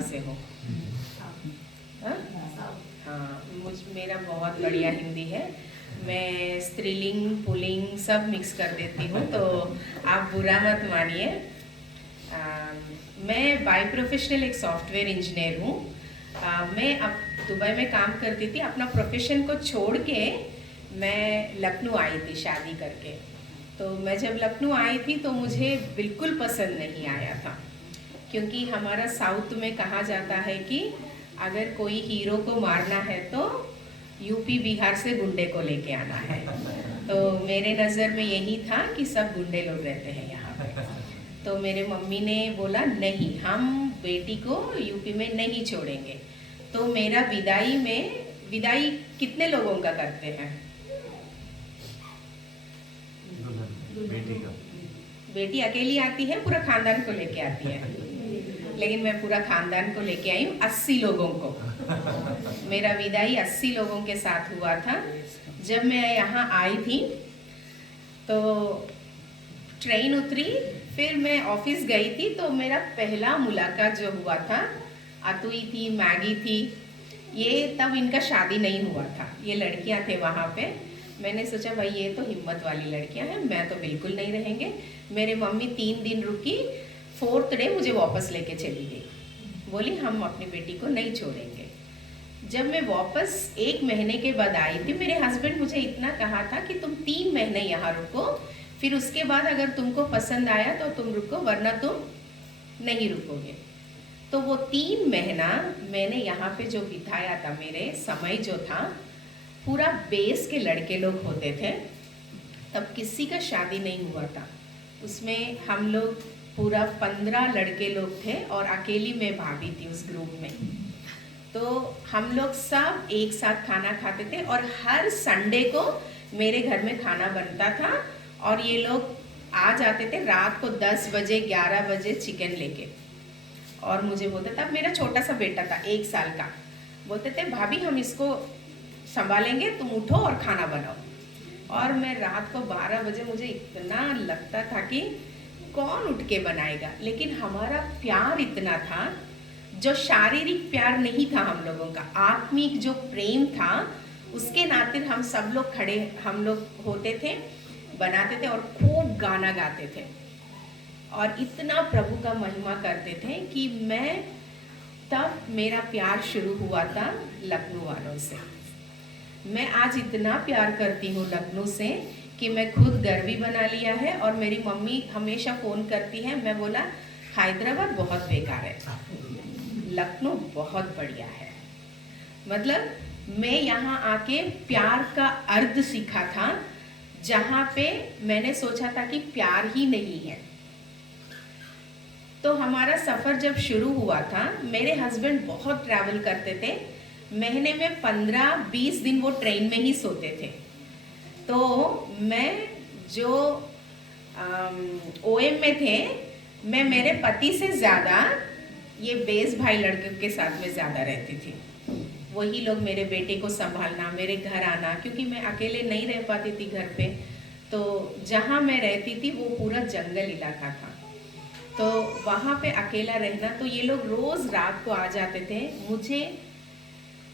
कहाँ से हो? हाँ, मेरा बहुत बढ़िया हिंदी है। मैं स्त्रीलिंग पुल्लिंग सब मिक्स कर देती हूँ, तो आप बुरा मत मानिए। मैं बाय प्रोफेशनल एक सॉफ्टवेयर इंजीनियर हूँ। मैं अब दुबई में काम करती थी। अपना प्रोफेशन को छोड़ के मैं लखनऊ आई थी शादी करके। तो मैं जब लखनऊ आई थी तो मुझे बिल्कुल पसंद नहीं आया था, क्योंकि हमारा साउथ में कहा जाता है कि अगर कोई हीरो को मारना है तो यूपी बिहार से गुंडे को लेके आना है। तो मेरे नज़र में यही था कि सब गुंडे लोग रहते हैं यहाँ पे। तो मेरे मम्मी ने बोला नहीं, हम बेटी को यूपी में नहीं छोड़ेंगे। तो मेरा विदाई कितने लोगों का करते हैं? बेटी अकेली आती है, पूरा खानदान को लेके आती है। लेकिन मैं पूरा खानदान को लेके आई हूँ, 80 लोगों को। मेरा विदाई 80 लोगों के साथ हुआ था। जब मैं यहाँ आई थी तो ट्रेन उतरी, फिर मैं ऑफिस गई थी, तो मेरा पहला मुलाकात जो हुआ था, अतुई थी, मैगी थी, ये तब इनका शादी नहीं हुआ था, ये लड़कियां थे वहाँ पे। मैंने सोचा भाई ये तो हिम्मत वाली लड़कियां हैं, मैं तो बिल्कुल नहीं रहेंगे। मेरे मम्मी 3 दिन रुकी, 4th डे मुझे वापस लेके चली गई, बोली हम अपनी बेटी को नहीं छोड़ेंगे। जब मैं वापस 1 महीने के बाद आई थी, मेरे हस्बैंड मुझे इतना कहा था कि तुम 3 महीने यहाँ रुको, फिर उसके बाद अगर तुमको पसंद आया तो तुम रुको, वरना तुम नहीं रुकोगे। तो वो 3 महीना मैंने यहाँ पे जो बिताया था, मेरे समय जो था, पूरा बेस के लड़के लोग होते थे। तब किसी का शादी नहीं हुआ था, उसमें हम लोग पूरा 15 लड़के लोग थे और अकेली मैं भाभी थी उस ग्रुप में। तो हम लोग सब एक साथ खाना खाते थे और हर संडे को मेरे घर में खाना बनता था और ये लोग आ जाते थे रात को 10 बजे 11 बजे चिकन लेके, और मुझे बोलते थे, अब मेरा छोटा सा बेटा था 1 साल का, बोलते थे भाभी हम इसको संभालेंगे, तुम उठो और खाना बनाओ। और मैं रात को 12 बजे, मुझे इतना लगता था कि कौन उठ के बनाएगा, लेकिन हमारा प्यार इतना था, जो शारीरिक प्यार नहीं था हम लोगों का, आत्मिक जो प्रेम था, उसके नाते हम सब लोग खड़े, हम लोग होते थे, बनाते थे और खूब गाना गाते थे और इतना प्रभु का महिमा करते थे कि मैं, तब मेरा प्यार शुरू हुआ था लखनऊ वालों से। मैं आज इतना प्यार करती हूँ लखनऊ से कि मैं खुद घर भी बना लिया है, और मेरी मम्मी हमेशा फ़ोन करती है, मैं बोला हैदराबाद बहुत बेकार है, लखनऊ बहुत बढ़िया है। मतलब मैं यहाँ आके प्यार का अर्थ सीखा था, जहाँ पे मैंने सोचा था कि प्यार ही नहीं है। तो हमारा सफ़र जब शुरू हुआ था, मेरे हस्बैंड बहुत ट्रैवल करते थे, महीने में 15-20 दिन वो ट्रेन में ही सोते थे। तो मैं जो ओएम में थे, मैं मेरे पति से ज़्यादा ये बेस भाई लड़के के साथ में ज़्यादा रहती थी। वही लोग मेरे बेटे को संभालना, मेरे घर आना, क्योंकि मैं अकेले नहीं रह पाती थी घर पे। तो जहाँ मैं रहती थी वो पूरा जंगल इलाका था, तो वहाँ पे अकेला रहना, तो ये लोग रोज़ रात को आ जाते थे मुझे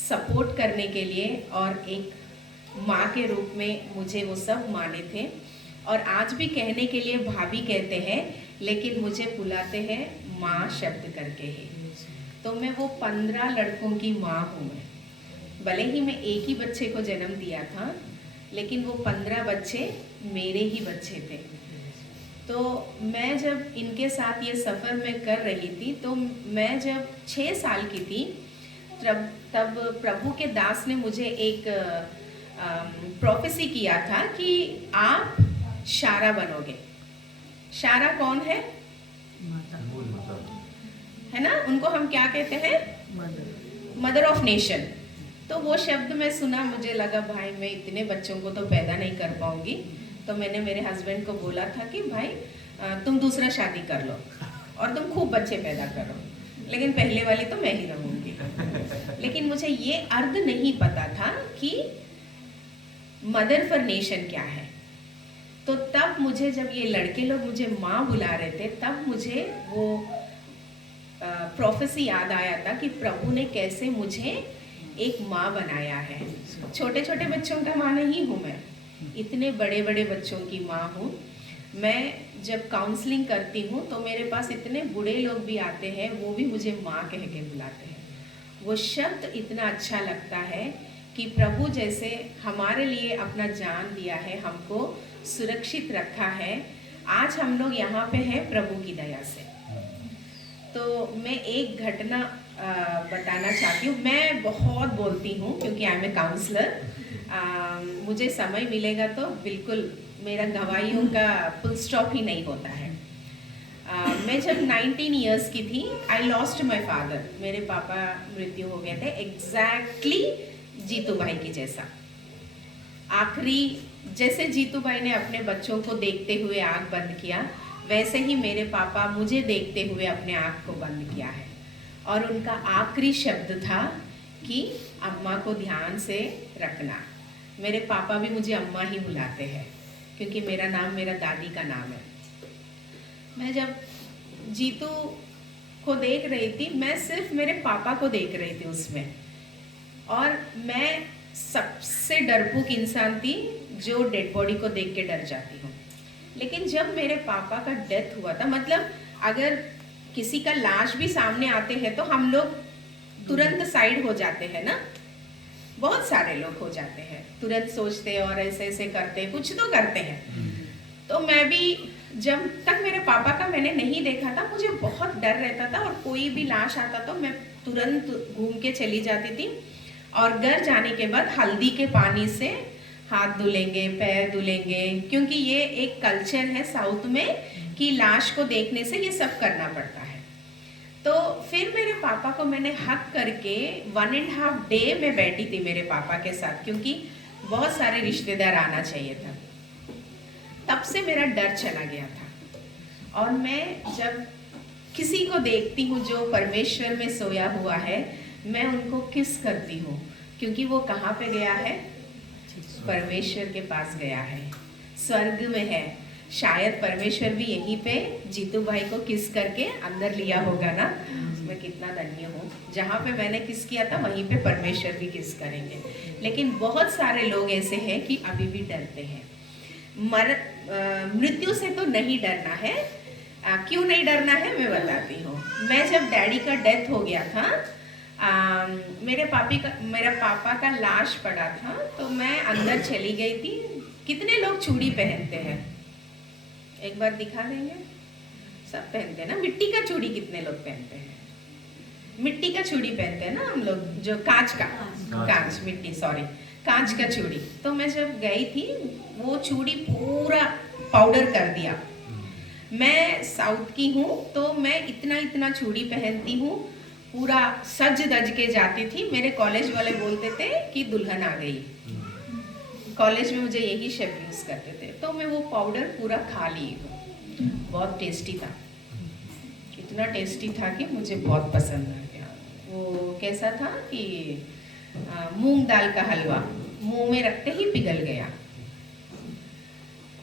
सपोर्ट करने के लिए, और एक माँ के रूप में मुझे वो सब माने थे। और आज भी कहने के लिए भाभी कहते हैं, लेकिन मुझे बुलाते हैं माँ शब्द करके ही। तो मैं वो 15 लड़कों की माँ हूँ। मैं भले ही मैं एक ही बच्चे को जन्म दिया था, लेकिन वो 15 बच्चे मेरे ही बच्चे थे। तो मैं जब इनके साथ ये सफ़र में कर रही थी, तो मैं जब 6 साल की थी, तब प्रभु के दास ने मुझे एक प्रोफेसी किया था कि आप शारा बनोगे। शारा कौन है? है ना, उनको हम क्या कहते हैं? Mother of nation. तो वो शब्द मैं सुना, मुझे लगा भाई मैं इतने बच्चों को तो पैदा नहीं कर पाऊंगी। तो मैंने मेरे हस्बैंड को बोला था कि भाई तुम दूसरा शादी कर लो और तुम खूब बच्चे पैदा करो, लेकिन पहले वाली तो मैं ही रहूँगी। लेकिन मुझे ये अर्थ नहीं पता था कि मदर फॉर नेशन क्या है। तो तब मुझे, जब ये लड़के लोग मुझे माँ बुला रहे थे, तब मुझे वो प्रोफेसी याद आया था कि प्रभु ने कैसे मुझे एक माँ बनाया है। छोटे छोटे बच्चों का माँ नहीं हूँ मैं, इतने बड़े बड़े बच्चों की माँ हूँ। मैं जब काउंसलिंग करती हूँ तो मेरे पास इतने बूढ़े लोग भी आते हैं, वो भी मुझे माँ कह के बुलाते हैं। वो शब्द इतना अच्छा लगता है कि प्रभु जैसे हमारे लिए अपना जान दिया है, हमको सुरक्षित रखा है। आज हम लोग यहाँ पे हैं प्रभु की दया से। तो मैं एक घटना बताना चाहती हूँ। मैं बहुत बोलती हूँ क्योंकि आई एम ए काउंसलर। मुझे समय मिलेगा तो बिल्कुल मेरा गवाहियों का फुल स्टॉप ही नहीं होता है। मैं जब 19 इयर्स की थी, आई लॉस्ट माई फादर। मेरे पापा मृत्यु हो गए थे, एग्जैक्टली जीतू भाई की जैसा। आखिरी जैसे जीतू भाई ने अपने बच्चों को देखते हुए आँख बंद किया, वैसे ही मेरे पापा मुझे देखते हुए अपने आँख को बंद किया है। और उनका आखिरी शब्द था कि अम्मा को ध्यान से रखना। मेरे पापा भी मुझे अम्मा ही बुलाते हैं क्योंकि मेरा नाम मेरा दादी का नाम है। मैं जब जीतू को देख रही थी, मैं सिर्फ मेरे पापा को देख रही थी उसमें। और मैं सबसे डरपोक इंसान थी जो डेड बॉडी को देख के डर जाती हूँ। लेकिन जब मेरे पापा का डेथ हुआ था, मतलब अगर किसी का लाश भी सामने आते हैं तो हम लोग तुरंत साइड हो जाते हैं ना। बहुत सारे लोग हो जाते हैं, तुरंत सोचते और ऐसे ऐसे करते, कुछ तो करते हैं। तो मैं भी जब तक मेरे पापा का मैंने नहीं देखा था, मुझे बहुत डर रहता था। और कोई भी लाश आता तो मैं तुरंत घूम के चली जाती थी। और घर जाने के बाद हल्दी के पानी से हाथ धुलेंगे, पैर धुलेंगे, क्योंकि ये एक कल्चर है साउथ में कि लाश को देखने से ये सब करना पड़ता है। तो फिर मेरे पापा को मैंने हक करके 1.5 डे में बैठी थी मेरे पापा के साथ, क्योंकि बहुत सारे रिश्तेदार आना चाहिए था। तब से मेरा डर चला गया था। और मैं जब किसी को देखती हूँ जो परमेश्वर में सोया हुआ है, मैं उनको किस करती हूँ, क्योंकि वो कहाँ पे गया है? परमेश्वर के पास गया है, स्वर्ग में है। शायद परमेश्वर भी यहीं पे जीतू भाई को किस करके अंदर लिया होगा ना। मैं कितना धन्य हूँ, जहाँ पे मैंने किस किया था वहीं पे परमेश्वर भी किस करेंगे। लेकिन बहुत सारे लोग ऐसे हैं कि अभी भी डरते हैं। मृत्यु से तो नहीं डरना है। क्यों नहीं डरना है मैं बताती हूँ। मैं जब डैडी का डेथ हो गया था, मेरा पापा का लाश पड़ा था, तो मैं अंदर चली गई थी। कितने लोग चूड़ी पहनते हैं? एक बार दिखा देंगे? सब पहनते हैं ना। मिट्टी का चूड़ी कितने लोग पहनते हैं? मिट्टी का चूड़ी पहनते हैं ना हम लोग, जो कांच का चूड़ी। तो मैं जब गई थी, वो चूड़ी पूरा पाउडर कर दिया। मैं साउथ की हूँ तो मैं इतना चूड़ी पहनती हूँ, पूरा सज धज के जाती थी। मेरे कॉलेज वाले बोलते थे कि दुल्हन आ गई। कॉलेज में मुझे यही शब्द यूज करते थे। तो मैं वो पाउडर पूरा खा ली। बहुत टेस्टी था, इतना टेस्टी था कि मुझे बहुत पसंद आ गया। वो कैसा था कि मूंग दाल का हलवा मुंह में रखते ही पिघल गया।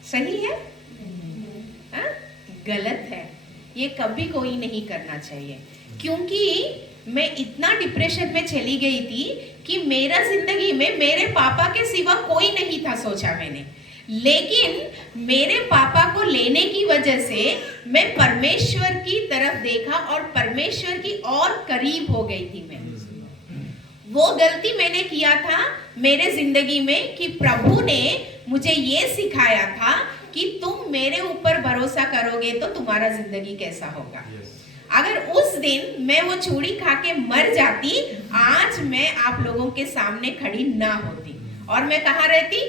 सही है? गलत है। ये कभी कोई नहीं करना चाहिए, क्योंकि मैं इतना डिप्रेशन में चली गई थी कि मेरा जिंदगी में मेरे पापा के सिवा कोई नहीं था, सोचा मैंने। लेकिन मेरे पापा को लेने की वजह से मैं परमेश्वर की तरफ देखा और परमेश्वर की और करीब हो गई थी। मैं वो गलती मैंने किया था मेरे जिंदगी में कि प्रभु ने मुझे ये सिखाया था कि तुम मेरे ऊपर भरोसा करोगे तो तुम्हारा जिंदगी कैसा होगा। अगर उस दिन मैं वो चूड़ी खा के मर जाती, आज मैं आप लोगों के सामने खड़ी ना होती और मैं कहाँ रहती?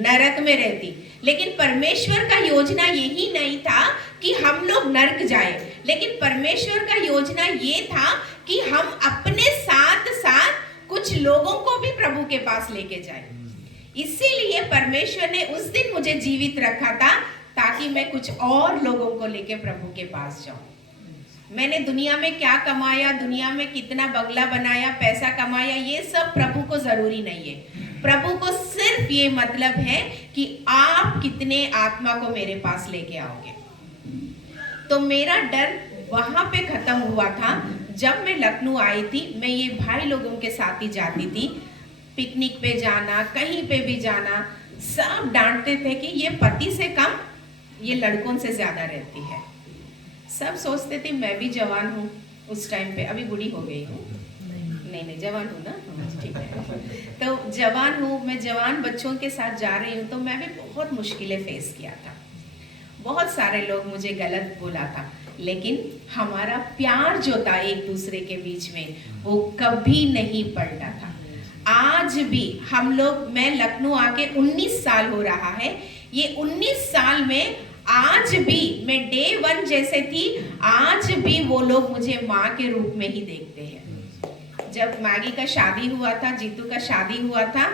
नरक में रहती। लेकिन परमेश्वर का योजना यही नहीं था कि हम लोग नरक जाए, लेकिन परमेश्वर का योजना ये था कि हम अपने साथ साथ कुछ लोगों को भी प्रभु के पास लेके जाए। इसीलिए परमेश्वर ने उस दिन मुझे जीवित रखा था ताकि मैं कुछ और लोगों को लेके प्रभु के पास जाऊं। मैंने दुनिया में क्या कमाया, दुनिया में कितना बंगला बनाया, पैसा कमाया, ये सब प्रभु को जरूरी नहीं है। प्रभु को सिर्फ ये मतलब है कि आप कितने आत्मा को मेरे पास लेके आओगे। तो मेरा डर वहाँ पे ख़त्म हुआ था। जब मैं लखनऊ आई थी, मैं ये भाई लोगों के साथ ही जाती थी, पिकनिक पे जाना, कहीं पे भी जाना, सब डांटते थे कि ये पति से कम ये लड़कों से ज़्यादा रहती है। सब सोचते थे मैं भी जवान हूँ उस टाइम पे, अभी बूढ़ी हो गई हूँ, नहीं जवान हूँ ना, ठीक है। तो जवान हूँ मैं, जवान बच्चों के साथ जा रही हूँ, तो मैं भी बहुत मुश्किलें फेस किया था। बहुत सारे लोग मुझे गलत बोला था, लेकिन हमारा प्यार जो था एक दूसरे के बीच में, वो कभी नहीं पलटा था। आज भी हम लोग, मैं लखनऊ आके 19 साल हो रहा है, ये 19 साल में आज भी मैं डे 1 जैसे थी, आज भी वो लोग मुझे माँ के रूप में ही देखते हैं। जब मैगी का शादी हुआ था, जीतू का शादी हुआ था,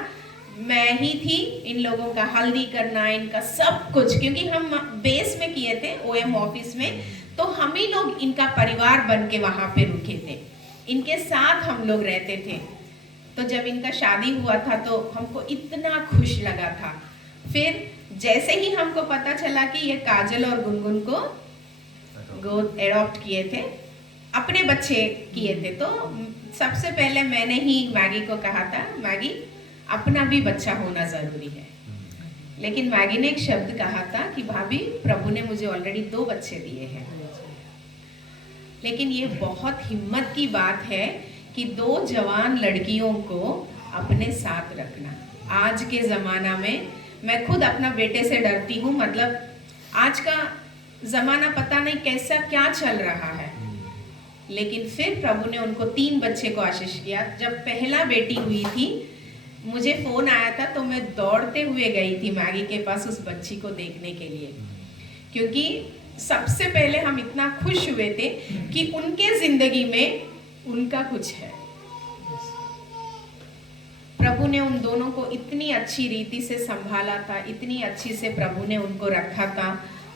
मैं ही थी इन लोगों का हल्दी करना, इनका सब कुछ, क्योंकि हम बेस में किए थे ओएम ऑफिस में, तो हम ही लोग इनका परिवार बन के वहाँ पे रुके थे, इनके साथ हम लोग रहते थे। तो जब इनका शादी हुआ था तो हमको इतना खुश लगा था। फिर जैसे ही हमको पता चला कि ये काजल और गुनगुन को गोद एडॉप्ट किए थे, अपने बच्चे किए थे, तो सबसे पहले मैंने ही मैगी को कहा था, मैगी अपना भी बच्चा होना ज़रूरी है। लेकिन मैगी ने एक शब्द कहा था कि भाभी, प्रभु ने मुझे ऑलरेडी 2 बच्चे दिए हैं। लेकिन ये बहुत हिम्मत की बात है कि 2 जवान लड़कियों को अपने साथ रखना। आज के ज़माना में मैं खुद अपना बेटे से डरती हूँ, मतलब आज का ज़माना पता नहीं कैसा क्या चल रहा है, लेकिन फिर प्रभु ने उनको 3 बच्चे को आशीष किया। जब पहला बेटी हुई थी, मुझे फ़ोन आया था, तो मैं दौड़ते हुए गई थी मैगी के पास उस बच्ची को देखने के लिए, क्योंकि सबसे पहले हम इतना खुश हुए थे कि उनके ज़िंदगी में उनका कुछ है। प्रभु ने उन दोनों को इतनी अच्छी रीति से संभाला था, इतनी अच्छी से प्रभु ने उनको रखा था।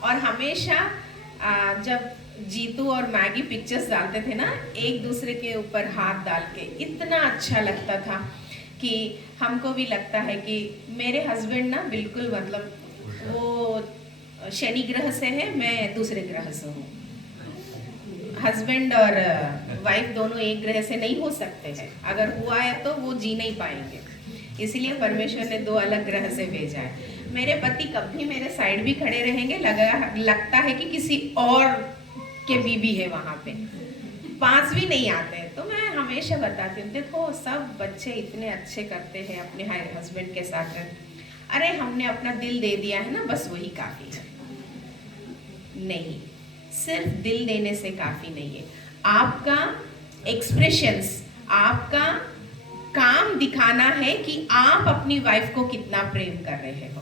और हमेशा जब जीतू और मैगी पिक्चर्स डालते थे ना, एक दूसरे के ऊपर हाथ डाल के, इतना अच्छा लगता था कि हमको भी लगता है कि मेरे हस्बैंड ना बिल्कुल, मतलब वो शनि ग्रह से है, मैं दूसरे ग्रह से हूँ। हस्बैंड और वाइफ दोनों एक ग्रह से नहीं हो सकते हैं, अगर हुआ है तो वो जी नहीं पाएंगे, इसलिए परमेश्वर ने 2 अलग ग्रह से भेजा है। मेरे पति कभी मेरे साइड भी खड़े रहेंगे, लगता है कि किसी और के बीबी है वहाँ पे, पास भी नहीं आते। तो मैं हमेशा बताती हूँ, देखो सब बच्चे इतने अच्छे करते हैं अपने हस्बैंड के साथ, अरे हमने अपना दिल दे दिया है ना, बस वही काफ़ी है। नहीं, सिर्फ दिल देने से काफ़ी नहीं है, आपका एक्सप्रेशंस, आपका काम दिखाना है कि आप अपनी वाइफ को कितना प्रेम कर रहे हो।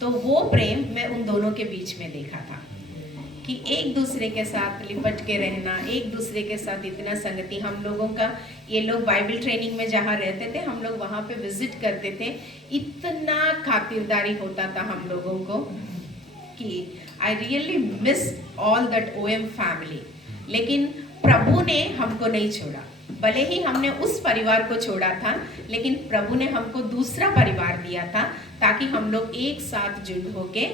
तो वो प्रेम मैं उन दोनों के बीच में देखा था कि एक दूसरे के साथ लिपट के रहना, एक दूसरे के साथ इतना संगति। हम लोगों का, ये लोग बाइबल ट्रेनिंग में जहाँ रहते थे, हम लोग वहाँ पे विजिट करते थे, इतना खातिरदारी होता था हम लोगों को कि I really miss all that OM family. लेकिन प्रभु ने हमको नहीं छोड़ा, भले ही हमने उस परिवार को छोड़ा था, लेकिन प्रभु ने हमको दूसरा परिवार दिया था ताकि हम लोग एक साथ जुट होके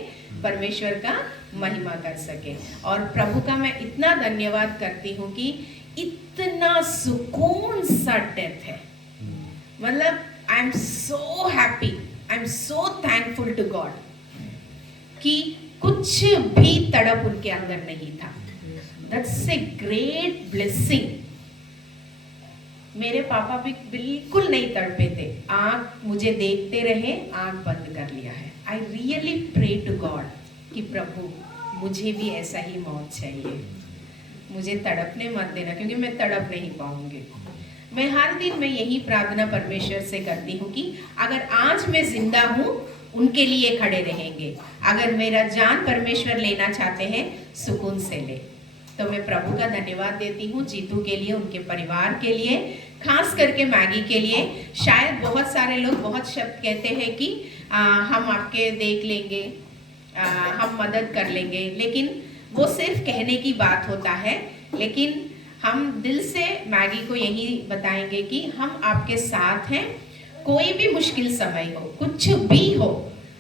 परमेश्वर का महिमा कर सके। और प्रभु का मैं इतना धन्यवाद करती हूँ कि इतना सुकून सा डेथ है, मतलब I am so happy, I am so thankful to God कि कुछ भी तड़प उनके अंदर नहीं था। That's a great blessing. मेरे पापा भी बिल्कुल नहीं तड़पे थे, आँख मुझे देखते रहे, आँख बंद कर लिया है। I really pray to God कि प्रभु मुझे भी ऐसा ही मौत चाहिए, मुझे तड़पने मत देना, क्योंकि मैं तड़प नहीं पाऊंगी। मैं हर दिन मैं यही प्रार्थना परमेश्वर से करती हूँ कि अगर आज मैं जिंदा हूँ, उनके लिए खड़े रहेंगे, अगर मेरा जान परमेश्वर लेना चाहते हैं, सुकून से ले। तो मैं प्रभु का धन्यवाद देती हूँ जीतू के लिए, उनके परिवार के लिए, खास करके मैगी के लिए। शायद बहुत सारे लोग बहुत शब्द कहते हैं कि हम आपके देख लेंगे, हम मदद कर लेंगे, लेकिन वो सिर्फ कहने की बात होता है। लेकिन हम दिल से मैगी को यही बताएंगे कि हम आपके साथ हैं, कोई भी मुश्किल समय हो, कुछ भी हो,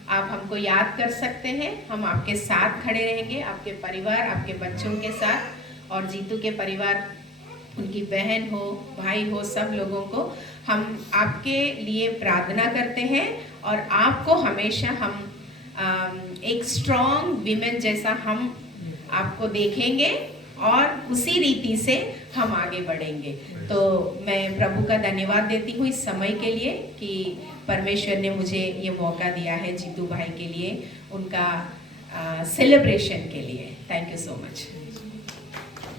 आप हमको याद कर सकते हैं, हम आपके साथ खड़े रहेंगे, आपके परिवार, आपके बच्चों के साथ। और जीतू के परिवार, उनकी बहन हो, भाई हो, सब लोगों को हम आपके लिए प्रार्थना करते हैं और आपको हमेशा हम एक स्ट्रॉन्ग विमेन जैसा हम आपको देखेंगे और उसी रीति से हम आगे बढ़ेंगे। तो मैं प्रभु का धन्यवाद देती हूँ इस समय के लिए कि परमेश्वर ने मुझे ये मौका दिया है जीतू भाई के लिए, उनका सेलिब्रेशन के लिए। Thank you so much.